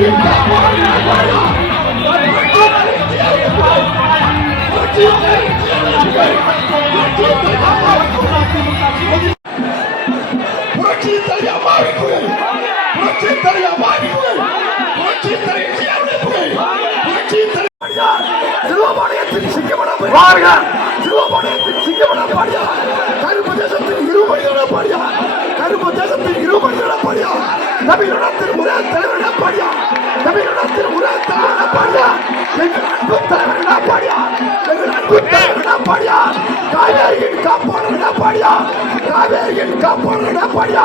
தலையின் சிவபாளையத்தில் சிங்கமன பாடியா கருப்பு தேசத்தில் இருபடியான பாடியா கருப்பு தேசத்தில் இருபடியான பாடியா தமிழகத்தில் ஒரே தலைவரிட பாடியா தமிழகத்தில் ஒரே தலைவரிட பாடியா எங்கள் அன்பு தலைவரிட பாடியா எங்கள் அன்பு தலைவரிட பாடியா காவேரியின் காப்பாளரிட பாடியா காவேரியின் காப்பாளரிட பாடியா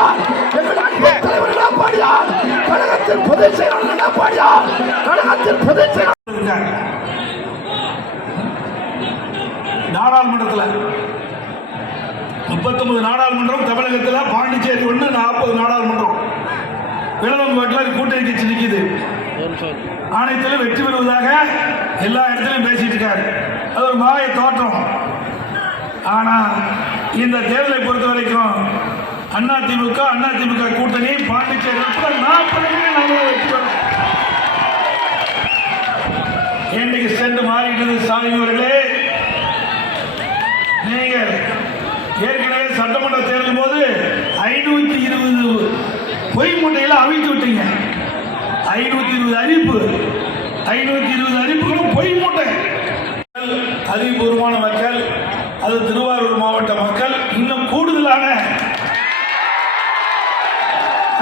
எங்கள் அன்பு தலைவரிட பாடியா கழகத்தின் பொதுச் செயலாளரிட பாடியா கழகத்தின் பொதுச் செயலாளர் நாடாளுமன்றத்தில் முப்பத்தொன்பது நாடாளுமன்றம் தமிழகத்தில் பாண்டிச்சேரி ஒன்று நாற்பது நாடாளுமன்றம். விளம்பரம் கூட்டணி கட்சி நிற்கிது ஆணையத்தில் வெற்றி பெறுவதாக எல்லா இடத்திலும் பேசிட்டு இருக்காரு அது ஒரு மாய தோற்றம். ஆனா இந்த தேர்தலை பொறுத்த வரைக்கும் அண்ணா திமுக அண்ணா திமுக கூட்டணி பாண்டிச்சேரி நாற்பது நாங்கள் இன்னைக்கு சென்று மாறிட்டது ஸ்டாலின் அவர்களே? நீங்கள் ஏற்கனவே சட்டமன்ற தேர்தல் போது ஐநூத்தி இருபது பொய் முட்டையில அவிழ்த்து விட்டீங்க. ஐநூத்தி இருபது அறிவிப்பு ஐநூத்தி இருபது அறிவிப்புகளும் பொய் மூட்டை. அறிவுபூர்வமான மக்கள் அது திருவாரூர் மாவட்ட மக்கள் இன்னும் கூடுதலான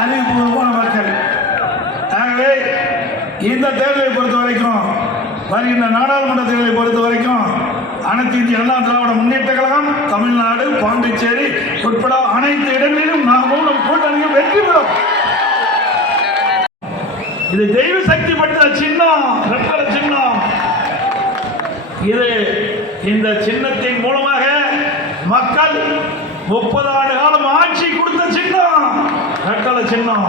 அறிவுபூர்வமான மக்கள். ஆகவே இந்த தேர்தலை பொறுத்த வரைக்கும் வருகின்ற நாடாளுமன்ற தேர்தலை பொறுத்த வரைக்கும் அனைத்து இந்திய அண்ணா திராவிட முன்னேற்ற கழகம் தமிழ்நாடு பாண்டிச்சேரி உட்பட அனைத்து இடங்களிலும் நாமும் நம் கூட்டணியும் வெற்றி பெறும். இது தெய்வ சக்தி பெற்ற சின்னம் ரெட்டல சின்னம். இது இந்த சின்னத்தின் மூலமாக மக்கள் முப்பது ஆண்டு காலம் ஆட்சி கொடுத்த சின்னம் ரெட்டல சின்னம்.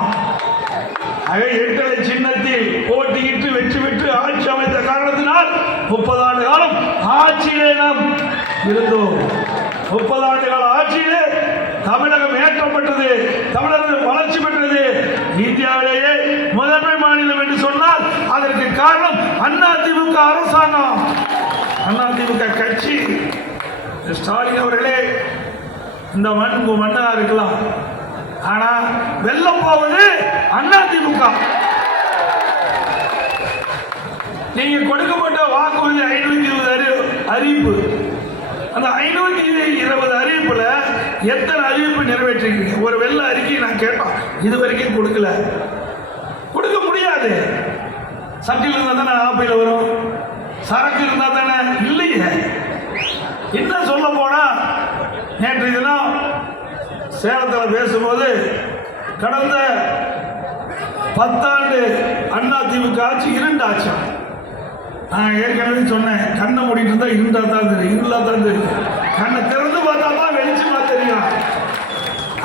ஆக எட்டலை சின்னத்தில் போட்டியிட்டு வெற்றி பெற்று ஆட்சி அமைத்த காரணத்தினால் முப்பது ஆண்டு காலம் ஆட்சியிலே நாம் இருந்தோம். முப்பது ஆண்டு கால ஆட்சியிலே தமிழகம் ஏற்றப்பட்டது. தமிழர்கள் வளர்ச்சி பெற்றது இந்தியாவிலேயே முதன்மை மாநிலம் என்று சொன்னால் அதற்கு காரணம் அண்ணா திமுக அரசாங்கம். அண்ணா திமுக கட்சி ஸ்டாலின் அவர்களே இந்த மண் உங்க மண்ணா இருக்கலாம். ஆனா வெல்ல போவது அண்ணா திமுக நீங்க கொடுக்கப்பட்ட வாக்குறுதி ஐநூத்தி இருபது அறி அறிவிப்பு. அந்த ஐநூத்தி இருபது அறிவிப்புல எத்தனை அறிவிப்பு நிறைவேற்றிருக்கீங்க? ஒரு வெள்ள அறிக்கை நான் கேட்பேன். இது வரைக்கும் கொடுக்கல. கொடுக்க முடியாது. சட்டில் இருந்தா தானே ஆப்பையில் வரும்? சரக்கு இருந்தா தானே? இல்லையே. இன்னும் சொல்ல போனா நேற்று தினம் சேலத்தில் பேசும்போது கடந்த பத்தாண்டு அண்ணா திமுக ஆட்சி இரண்டு ஆட்சி நான் ஏற்கனவே சொன்னேன் கண்ணை மூடிட்டு இருந்தா இருந்தா தான் தெரியும் இருந்தா தான் தெரியும். கண்ணை திறந்து பார்த்தா தான் வெளிச்சமா தெரியும்.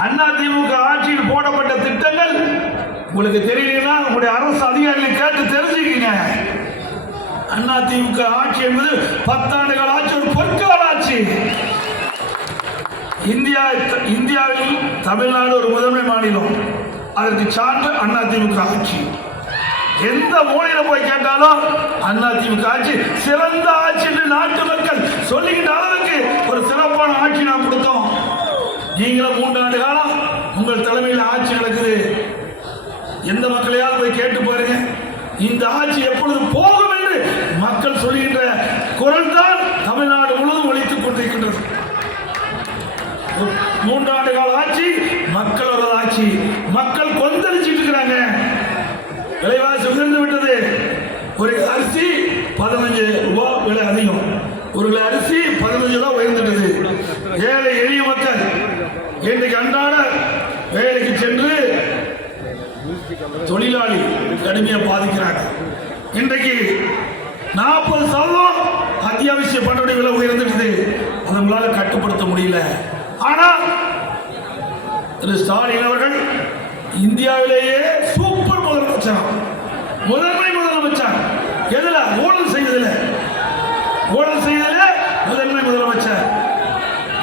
அண்ணா திமுக ஆட்சியில் போடப்பட்ட உங்களுக்கு தெரியலன்னா உங்களுடைய அரசு அதிகாரிகளை கேட்டு தெரிஞ்சுக்கீங்க. அண்ணா திமுக ஆட்சி என்பது பத்தாண்டுகள் ஆட்சி ஒரு பொற்கால ஆட்சி. இந்தியா இந்தியாவில் தமிழ்நாடு ஒரு முதன்மை மாநிலம். அதற்கு சான்று அண்ணா திமுக ஆட்சி. எந்த மூலையில போய் கேட்டாலும் அண்ணா திமுக ஆட்சி சிறந்த ஆட்சி என்று நாட்டு மக்கள் சொல்லிக்கிட்ட அளவுக்கு ஒரு சிறப்பான ஆட்சி நாம் கொடுத்தோம். நீங்களும் மூன்று ஆண்டு காலம் உங்கள் தலைமையில் ஆட்சி நடக்குது. எந்த மக்களையாவது போய் கேட்டு பாருங்க. இந்த ஆட்சி எப்பொழுது போகும் என்று மக்கள் சொல்லுகின்ற குரல் தான் தமிழ்நாடு முழுவதும் ஒழித்துக் கொண்டிருக்கின்றது. மூன்றாண்டு கால ஆட்சி மக்களோட ஆட்சி. மக்கள் கொந்தளிச்சிட்டு இருக்கிறாங்க. விலைவாசி உயர்ந்து விட்டது. ஒரு அரிசி பதினஞ்சு ரூபாய் விலை அதிகம். ஒரு கிலோ அரிசி பதினஞ்சு ரூபாய் உயர்ந்துட்டது. ஏழை எளிய மக்கள் இன்றைக்கு அன்றாட வேலைக்கு சென்று தொழிலாளி கடுமையாக பாதிக்கிறாங்க. இன்றைக்கு நாற்பது சதவீதம் அத்தியாவசிய பண்டோடைய விலை உயர்ந்துடுது அதை நம்மளால கட்டுப்படுத்த முடியல. ஆனா திரு ஸ்டாலின் அவர்கள் இந்தியாவிலேயே சூப்பர் முதலமைச்சர். முதன்மை முதலமைச்சர். எதுல? ஊழல் செய்ததுல. ஊழல் செய்ததுல முதன்மை முதலமைச்சர்.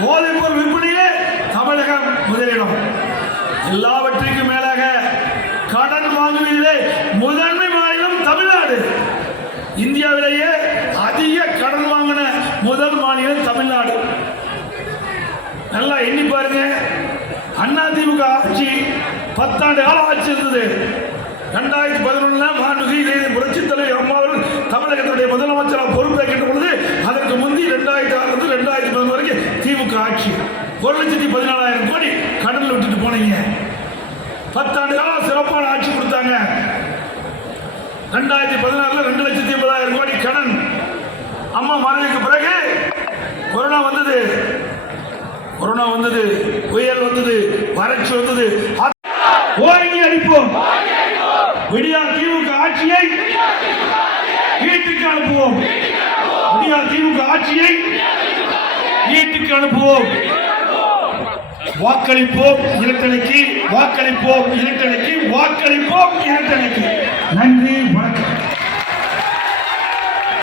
போதைப்பொருள் விற்பனையிலே தமிழகம் முதலிடம். எல்லாவற்றிற்கும் கடன் வாங்குவதிலே முதன்மை மாநிலம் தமிழ்நாடு. இந்தியாவிலேயே அதிக கடன் வாங்கின முதல் மாநிலம் தமிழ்நாடு. நல்லா எண்ணி பாருங்க. அண்ணா திமுக ஆட்சி பத்தாண்டு காலம் ஆட்சி இருந்தது. ரெண்டாயிரத்தி பதினொன்னு மாண்புமிகு புரட்சி தலைவர் அம்மா அவர்கள் தமிழகத்துடைய முதலமைச்சராக பொறுப்பேற்கின்ற பொழுது அதற்கு முந்தி ரெண்டாயிரத்தி ஆறு ரெண்டாயிரத்தி பதினொன்று வரைக்கும் திமுக ஆட்சி. ஒரு லட்சத்தி பதினாலாயிரம் பத்தாண்டு காலம் சிறப்பான ஆட்சி கொடுத்தாங்க. ரெண்டாயிரத்தி பதினாறுல ரெண்டு லட்சத்தி ஐம்பதாயிரம் கோடி கடன் அம்மா மறைவுக்கு பிறகு கொரோனா வந்தது. கொரோனா வந்தது புயல் வந்தது வறட்சி வந்தது. அ- ஓங்கி அடிப்போம். விடியா திமுக ஆட்சியை வீட்டுக்கு அனுப்புவோம். விடியா திமுக ஆட்சியை வீட்டுக்கு அனுப்புவோம். வாக்களிப்போம் இரட்டலைக்கு வாக்களிப்போம் இரட்டலைக்கு வாக்களிப்போம் இரட்டலைக்கு. நன்றி வணக்கம்.